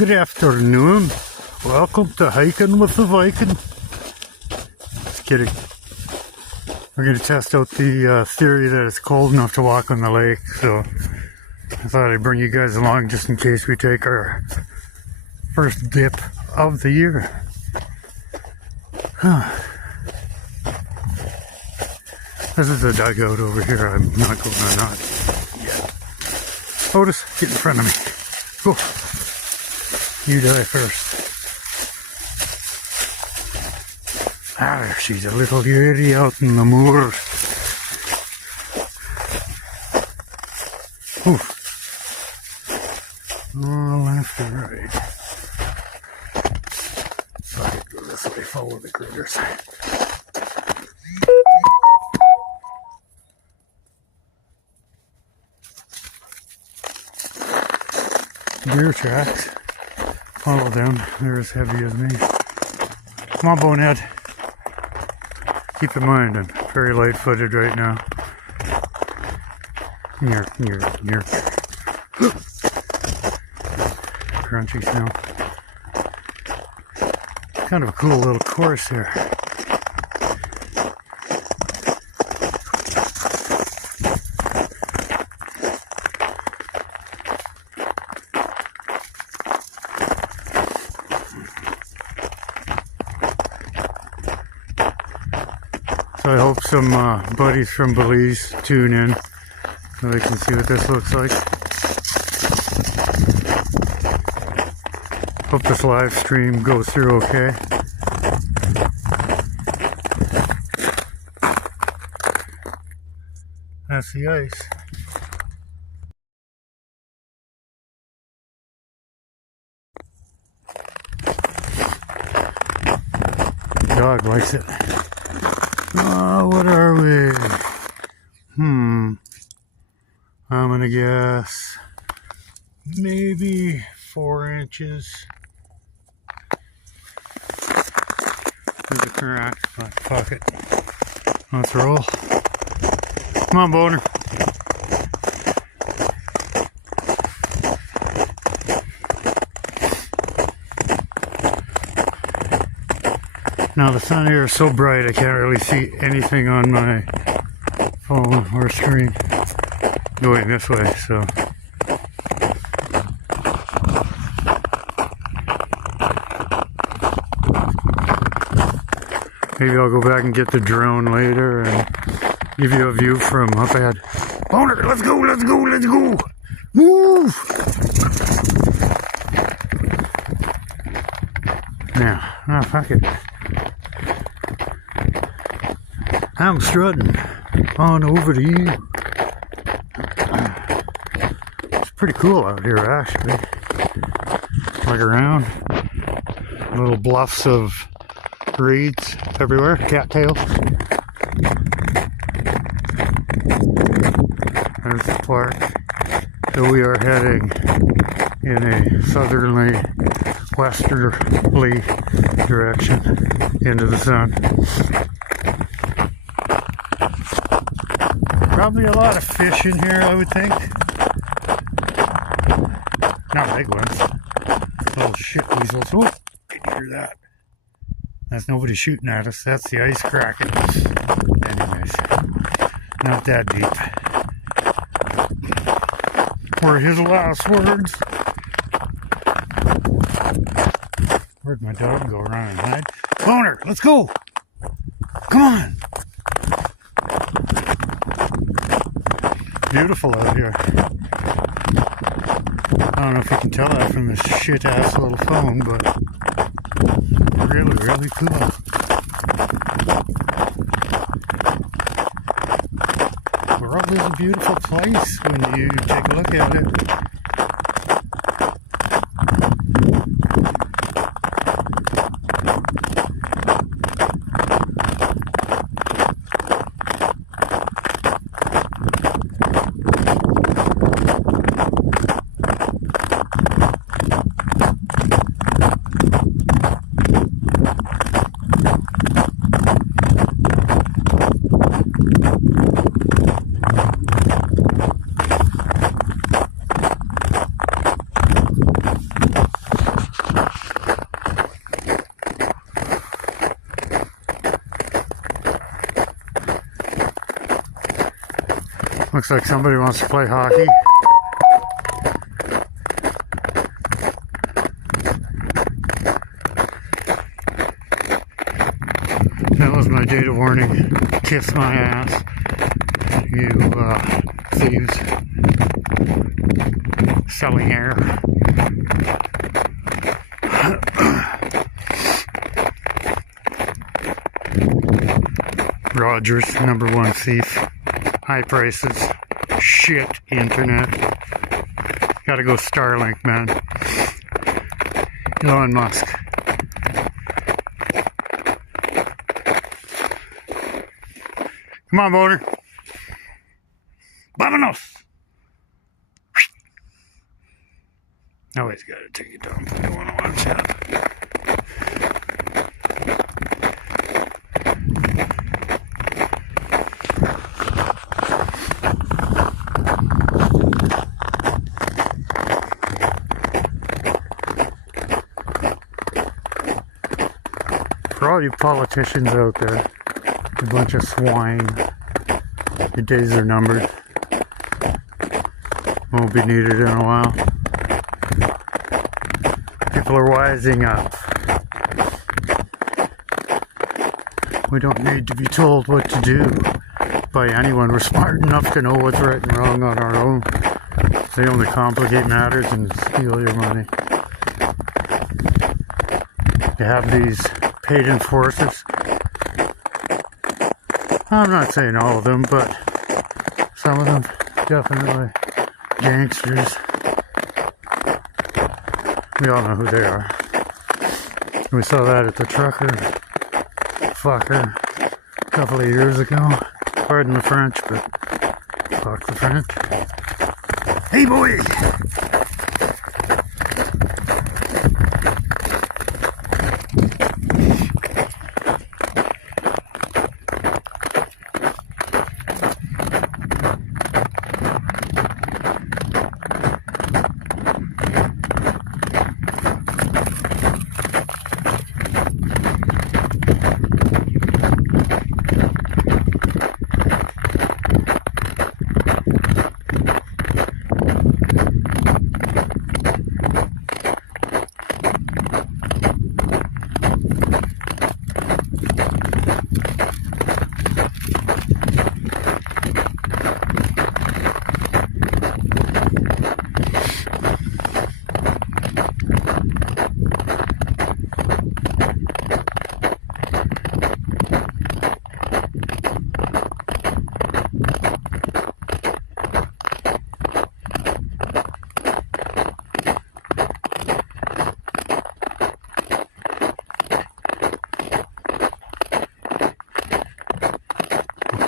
Good afternoon. Welcome to Hiking with the Viking. Just kidding. We're going to test out the theory that it's cold enough to walk on the lake, so I thought I'd bring you guys along just in case we take our first dip of the year. This is a dugout over here. I'm not going or not yet. Otis, get in front of me. Go. You die first. Ah, she's a little yeti out in the moors. Ooh. Oh, left and right. Fuck it, go this way, follow the critters. Deer tracks. Follow them. They're as heavy as me. Come on, bonehead. Keep in mind, I'm very light-footed right now. Near. Crunchy snow. Kind of a cool little course here. So I hope some buddies from Belize tune in so they can see what this looks like. Hope this live stream goes through okay. That's the ice. Dog likes it. Oh, what are we? I'm gonna guess maybe 4 inches. There's a crack, but fuck it. Let's roll. Come on, boner. Now the sun here is so bright I can't really see anything on my phone or screen going this way, so maybe I'll go back and get the drone later and give you a view from up ahead. Boner, let's go! Move! Now, oh fuck it. I'm strutting on over to you. It's pretty cool out here, actually. Look around. Little bluffs of reeds everywhere, cattails. There's the park. So we are heading in a southerly, westerly direction into the sun. Probably a lot of fish in here, I would think. Not big ones. Little shit weasels. Oh, can you hear that? That's nobody shooting at us. That's the ice cracking us. Anyways, not that deep. Were his last words. Where'd my dog go? Run and hide. Boner, let's go! Come on! Beautiful out here. I don't know if you can tell that from this shit ass little phone, but really cool. The world is a beautiful place when you take a look at it. Looks like somebody wants to play hockey. That was my data warning. Kiss my ass, you thieves. Selling air. Rogers, #1 thief. High prices. Shit internet. Gotta go Starlink, man. Elon Musk. Come on, boner. Vámonos! Always gotta take it down if you wanna watch that. For all you politicians out there, a bunch of swine, your days are numbered. Won't be needed in a while. People are wising up. We don't need to be told what to do by anyone. We're smart enough to know what's right and wrong on our own. They only complicate matters and steal your money. You have these paid enforcers. I'm not saying all of them, but some of them definitely gangsters. We all know who they are. We saw that at the trucker fucker a couple of years ago. Pardon the French, but fuck the French. Hey boy!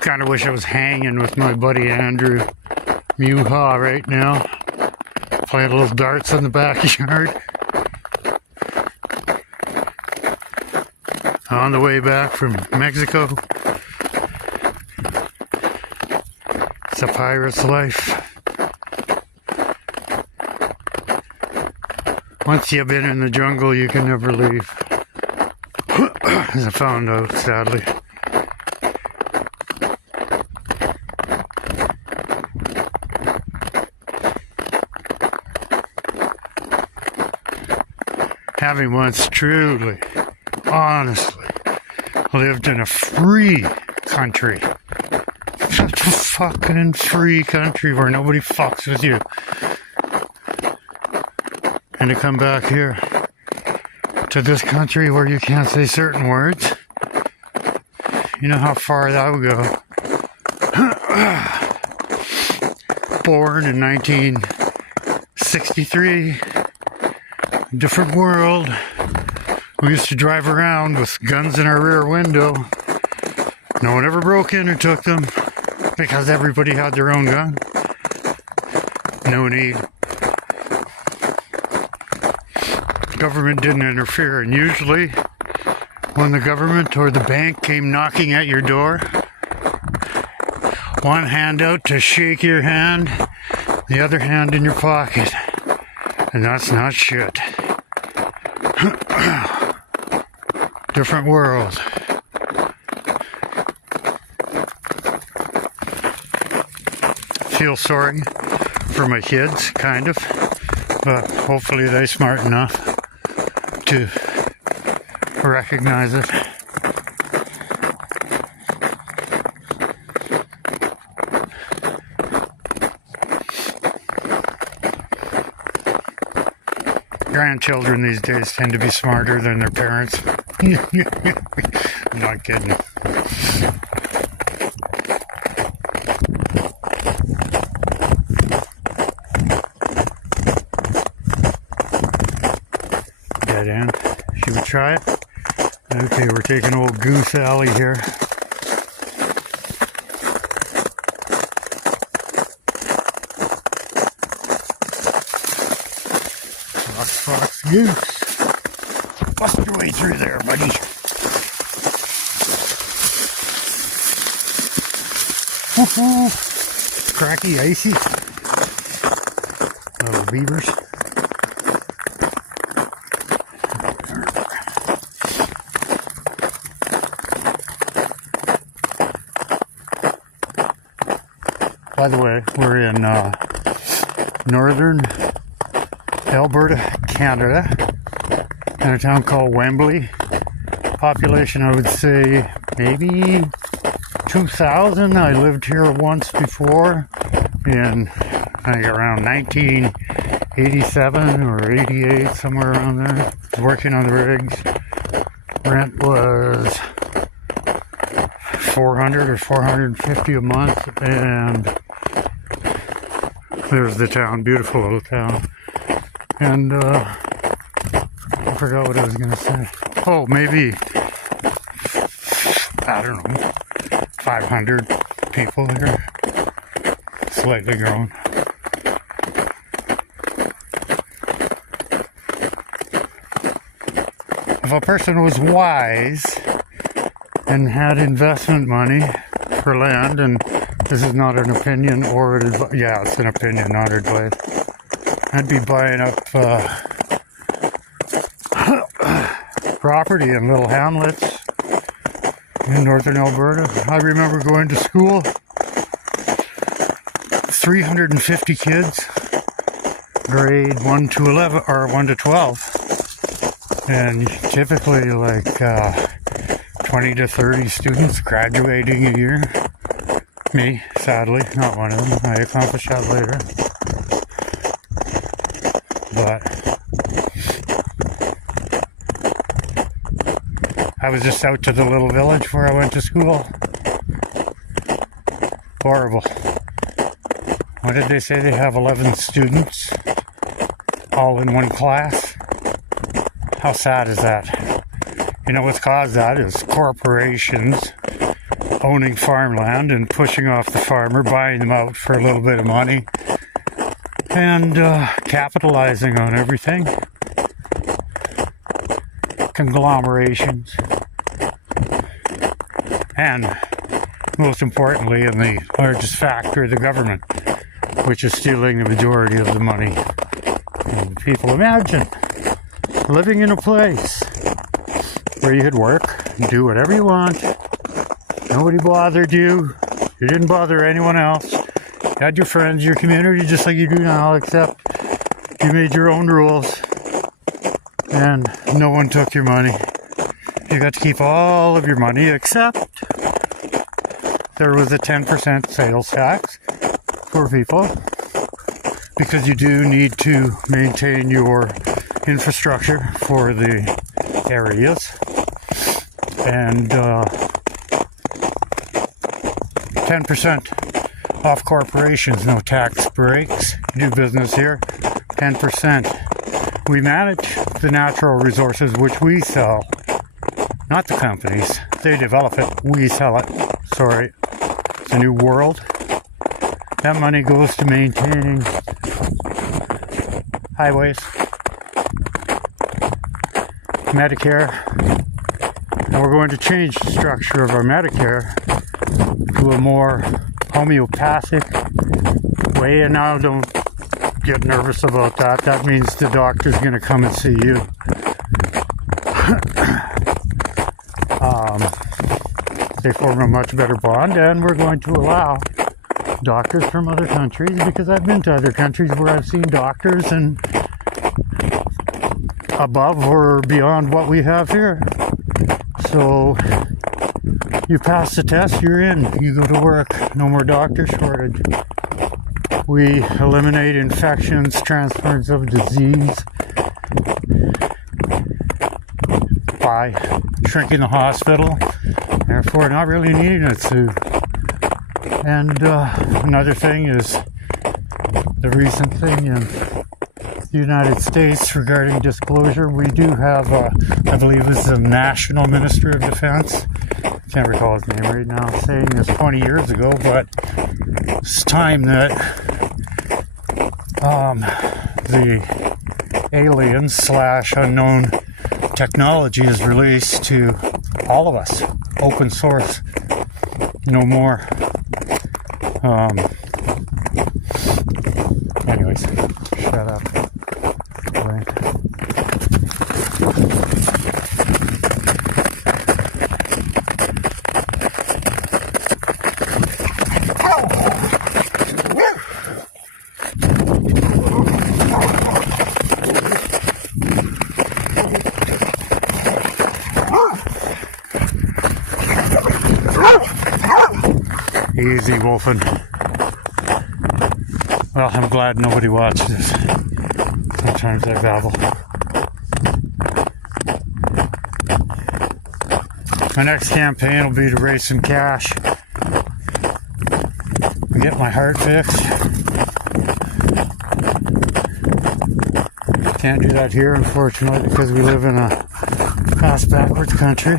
Kind of wish I was hanging with my buddy Andrew Muha right now, playing little darts in the backyard. On the way back from Mexico. It's a pirate's life. Once you've been in the jungle, you can never leave. As I found out, sadly. Having once truly, honestly, lived in a free country. Such a fucking free country where nobody fucks with you. And to come back here to this country where you can't say certain words, you know how far that would go. Born in 1963. Different world. We used to drive around with guns in our rear window. No one ever broke in or took them because everybody had their own gun. No need. The government didn't interfere, and usually when the government or the bank came knocking at your door, one hand out to shake your hand, the other hand in your pocket. And that's not shit. Different world. feel sorry for my kids, kind of. But hopefully they're smart enough to recognize it. Grandchildren these days tend to be smarter than their parents. I'm not kidding. Dead end. Should we try it? Okay, we're taking old Goose Alley here. Fox Goose. Bust your way through there, buddy. Woohoo! Cracky, icy. Little beavers. By the way, we're in northern Alberta, Canada, in a town called Wembley. Population, I would say, maybe 2,000. I lived here once before in, I think, around 1987 or 88, somewhere around there. I was working on the rigs. Rent was $400 or $450 a month, and there's the town, beautiful little town. And I forgot what I was going to say. Oh, maybe, I don't know, 500 people here. Slightly grown. If a person was wise and had investment money for land, and this is not an opinion or advice, yeah, it's an opinion, not advice, I'd be buying up property in little hamlets in northern Alberta. I remember going to school, 350 kids, grade 1 to 11 or 1 to 12, and typically like 20 to 30 students graduating a year. Me, sadly, not one of them. I accomplished that later. But I was just out to the little village where I went to school. Horrible. What did they say? They have 11 students all in one class. How sad is that? You know what's caused that is corporations owning farmland and pushing off the farmer, buying them out for a little bit of money, and capitalizing on everything. Conglomerations. And most importantly, and the largest factor, the government, which is stealing the majority of the money. And people, imagine living in a place where you could work and do whatever you want. Nobody bothered you. You didn't bother anyone else. You had your friends, your community, just like you do now, except you made your own rules and no one took your money. You got to keep all of your money, except there was a 10% sales tax for people, because you do need to maintain your infrastructure for the areas. And 10% off corporations, no tax breaks. You do business here, 10%. We manage the natural resources which we sell, not the companies. They develop it, we sell it. Sorry, it's a new world. That money goes to maintaining highways, Medicare, and we're going to change the structure of our Medicare to a more homeopathic way. And now don't get nervous about that. That means the doctor's going to come and see you. They form a much better bond, and we're going to allow doctors from other countries, because I've been to other countries where I've seen doctors and above or beyond what we have here. So you pass the test, you're in. You go to work. No more doctor shortage. We eliminate infections, transference of disease by shrinking the hospital, therefore not really needing it to. And another thing is the recent thing in the United States regarding disclosure. We do have, I believe it's the National Minister of Defense. Can't recall his name right now, saying this 20 years ago, but it's time that the aliens / unknown technology is released to all of us. Open source. No more. Anyways, shut up. Right. Easy wolfing. Well, I'm glad nobody watched this. Sometimes I babble. My next campaign will be to raise some cash and get my heart fixed. Can't do that here, unfortunately, because we live in a ass-backwards country.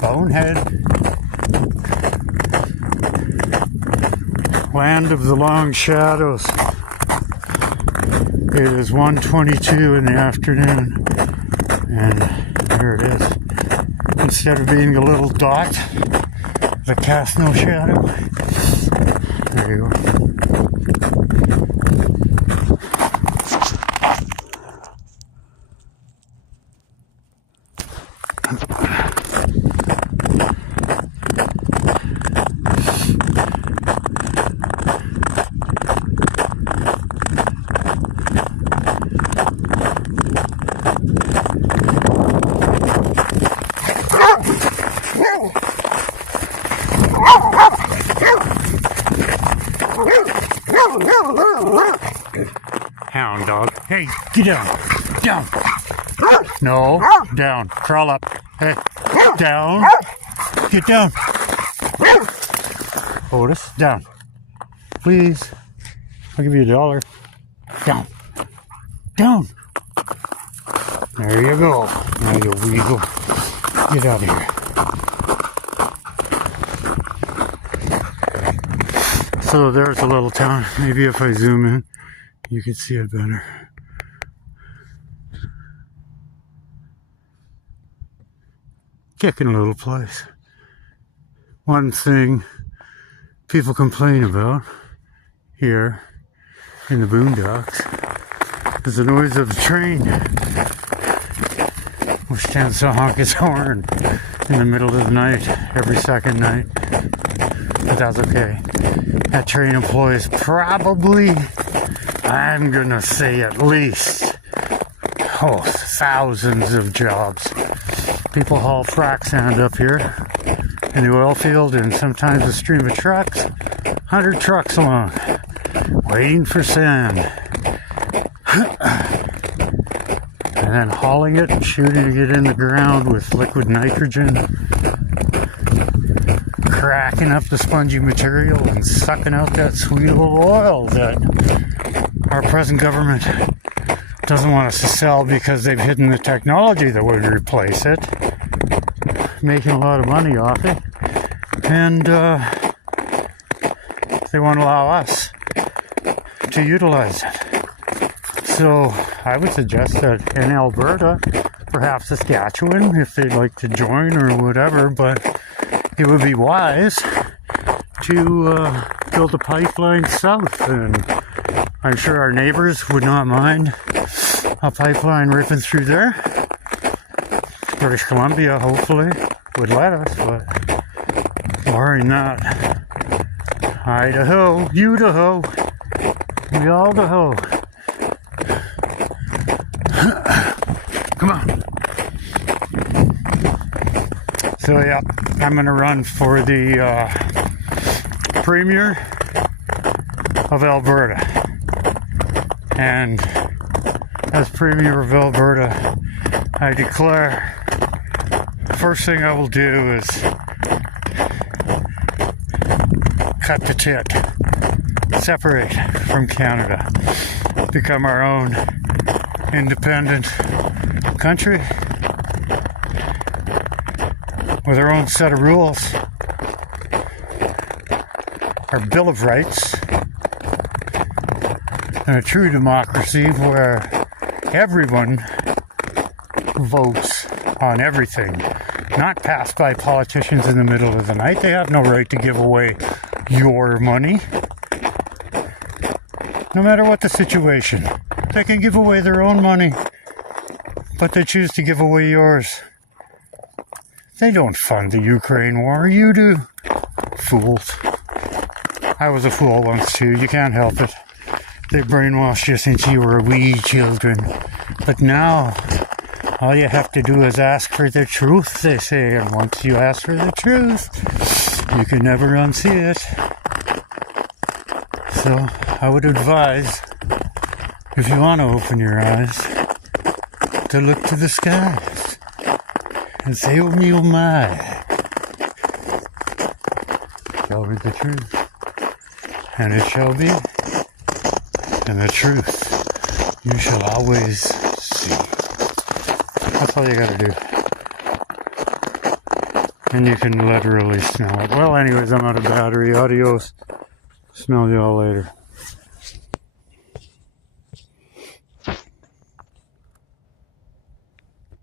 Bonehead. Land of the long shadows. It is 1:22 in the afternoon, and there it is. Instead of being a little dot that casts no shadow, there you go. Hound dog. Hey, get down. Down. No, down. Crawl up. Hey, down. Get down. Otis, down. Please. I'll give you $1. Down. Down. There you go. Now you weasel. Get out of here. So there's a little town. Maybe if I zoom in, you can see it better. Kicking little place. One thing people complain about here in the boondocks is the noise of the train, which tends to honk its horn in the middle of the night, every second night. But that's okay. That train employs probably, I'm gonna say at least, thousands of jobs. People haul frac sand up here in the oil field, and sometimes a stream of trucks, 100 trucks along, waiting for sand. And then hauling it and shooting it in the ground with liquid nitrogen, cracking up the spongy material and sucking out that sweet little oil that our present government doesn't want us to sell because they've hidden the technology that would replace it, making a lot of money off it, and they won't allow us to utilize it. So I would suggest that in Alberta, perhaps Saskatchewan, if they'd like to join or whatever, but it would be wise to build a pipeline south, and I'm sure our neighbors would not mind a pipeline ripping through there. British Columbia, hopefully, would let us, but barring that, Idaho, Idaho, we all the ho. Come on. So yeah, I'm gonna run for the Premier of Alberta, and as Premier of Alberta, I declare, first thing I will do is cut the tit, separate from Canada, become our own independent country with our own set of rules, our Bill of Rights, and a true democracy where everyone votes on everything, not passed by politicians in the middle of the night. They have no right to give away your money. No matter what the situation, they can give away their own money, but they choose to give away yours. They don't fund the Ukraine war, you do. Fools. I was a fool once too, you can't help it. They brainwashed you since you were wee children. But now, all you have to do is ask for the truth, they say. And once you ask for the truth, you can never unsee it. So, I would advise, if you want to open your eyes, to look to the skies and say, oh me, oh my. Shall be the truth. And it shall be. And the truth you shall always see. That's all you gotta do. And you can literally smell it. Well, anyways, I'm out of battery. Adios. Smell you all later.